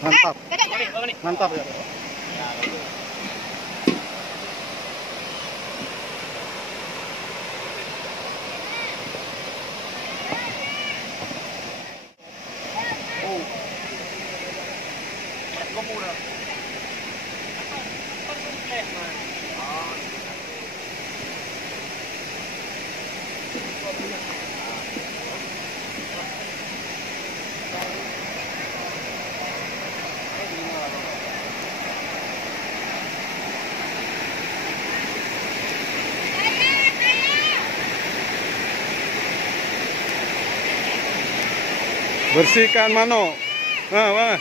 Mantap. Mantap ya. Bersihkan mano. Nah,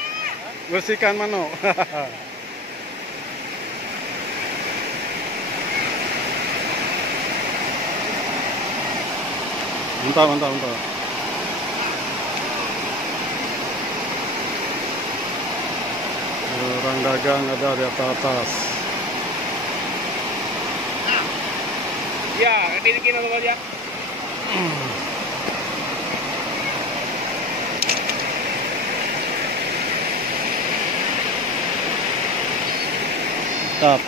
bersihkan mano. Mantap, mantap, mantap. Orang dagang ada di atas. Ya, ini kita coba lihat. Stop.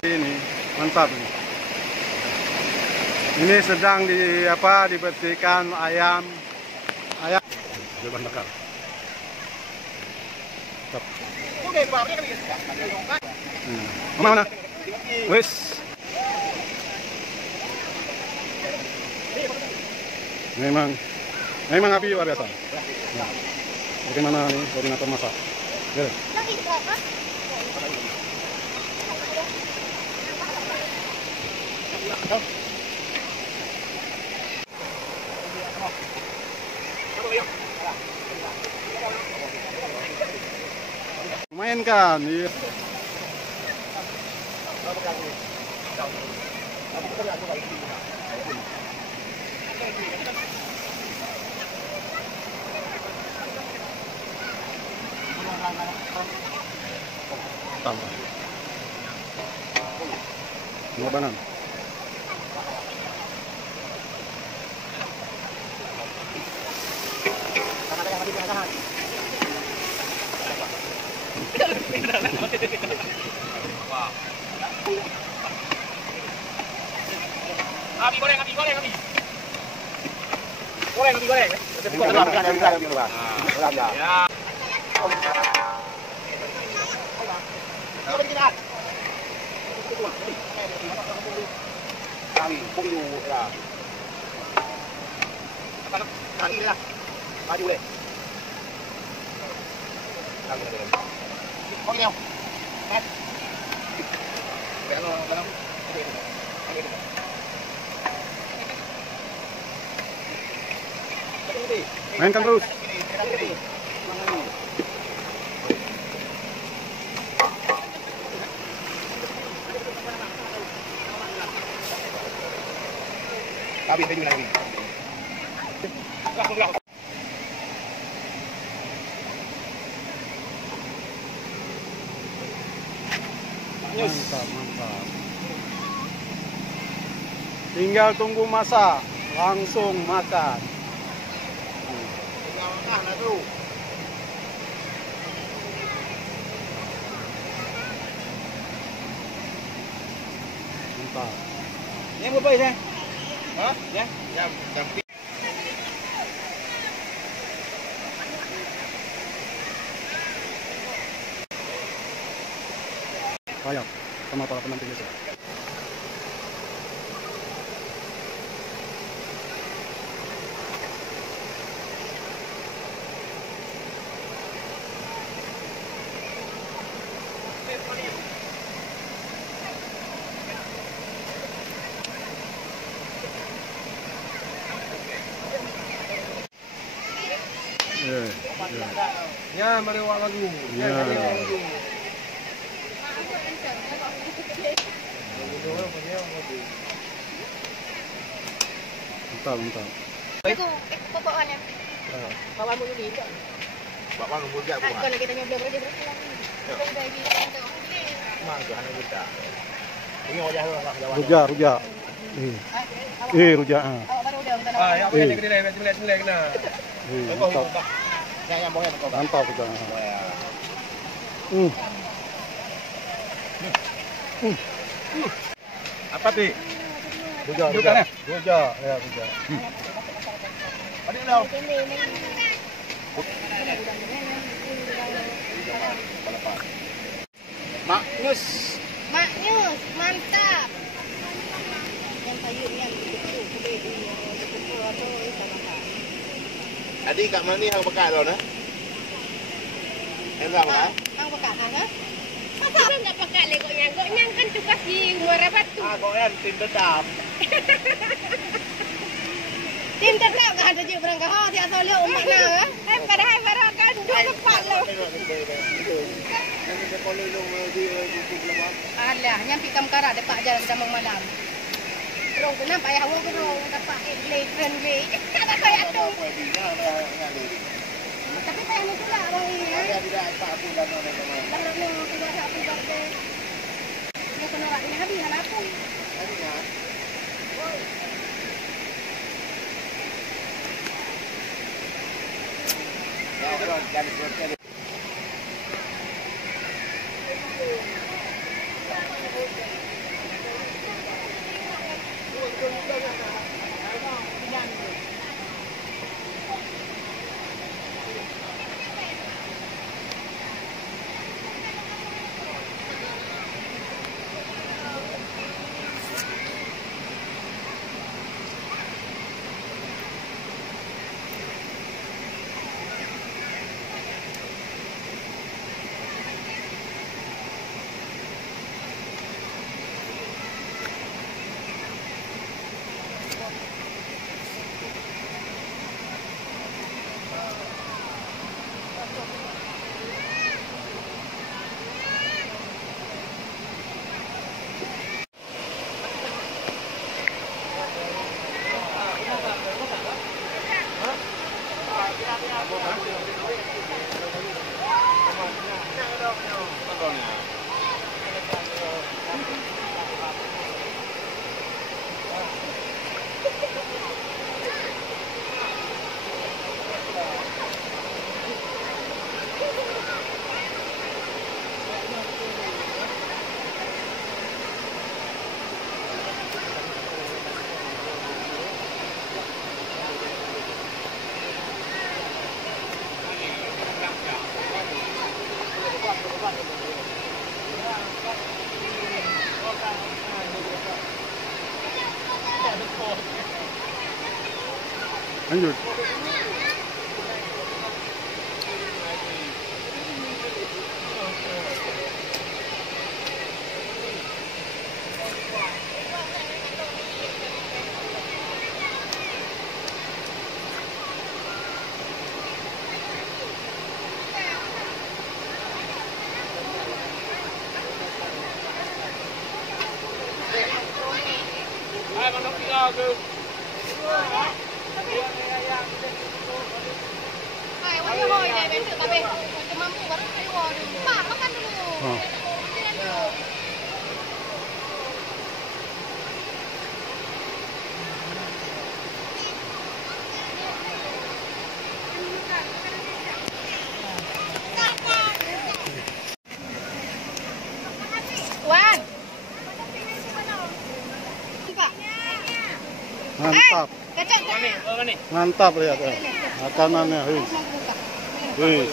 Ini mantap ini. Ini sedang dibersihkan ayam. Jangan bakar. Stop. Mana? Wes. Memang api luar biasa. Nah, bagaimana nih koordinator masak? Beres. Lumayan kan? Iya. Tambah. Pengorbanan. Abi goreng. Goreng. Ya. Kami pun ya. Apa ini lah. Maju deh. Kau nyau. Belum. Mainkan terus. Tapi ini lagi. Mantap, mantap. Tinggal tunggu masak, langsung makan. Mantap. Ini berapa ya? Hah? Ya, jam. Payah sama para penanti biasa. Ya, mari wak lagu. Ya. Mantap, mantap. Itu popokannya. kawan mu ni tak. Buat mana mudah Kau buat. lagi tanya belum kerja berapa lama. Kau dah pergi tak. Mang tu hanya mudah. Ini wajah tu nak jawab. Rujak, rujak. Rujak. Awak baru dah minta Ah, ya nak. apa yang kedai sembilan kena. Mantap. Yang boleh kau. Mantap juga. Apa tu? Rujak, Rujak, rujak. eh? Rujak, ya rujak. Ada dah. Maknyus. Maknyus, mantap. Yang sayur yang betul boleh betul apa sama. Adik kat mana ni hang bekat tu nah? Enak kan? Ang bekat ha? Masa orang nak pakai legoknya? Legoknya kan tu kasih muara batu. Ah, kau kan tim tetap. Tim tetap kan ada je berangkat ha tiap soleh umat na. Hai pada hai barang kan dua tempat lo. Alah, nyampi kamkara dekat jalan Jamang Malam. Terus kena payah awak terus dapat friendly. Tak payah tu. Tapi saya nak pula orang ini. Tidak apa-apa dan orang Dah nak keluar tak apa pada. Dia kena orang ini habis hal apa? Jadi Lanjut. Hai, mana pergi ke? Hai, wajah hoi deh besok tapi mampu baru keluar dulu. Pak makan dulu. Oh. Makan dulu. Wan. Mantap. Kacak. Mantap lihat ya. Makanannya, wis. Wis.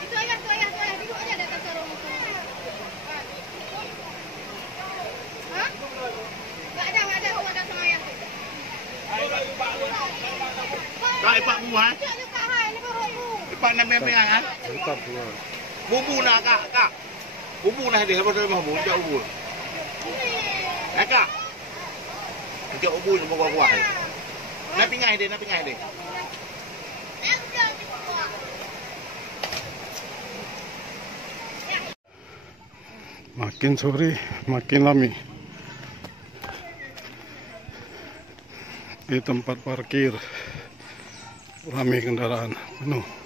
Itu ayah. Duduk aja di atas sarung. Hah? Enggak ada sama ayah. Kak ipak buah. Cak juga hai, ni baru. Ipak nak memang kan? Mantap ya. Bubu nak kak. Bubu nak dia lepas tu bubu, cak bubu. Kak. Cak bubu ni buah-buah. Nak pingai dia. Makin sore, makin lami. Ini tempat parkir. Ramai kendaraan penuh.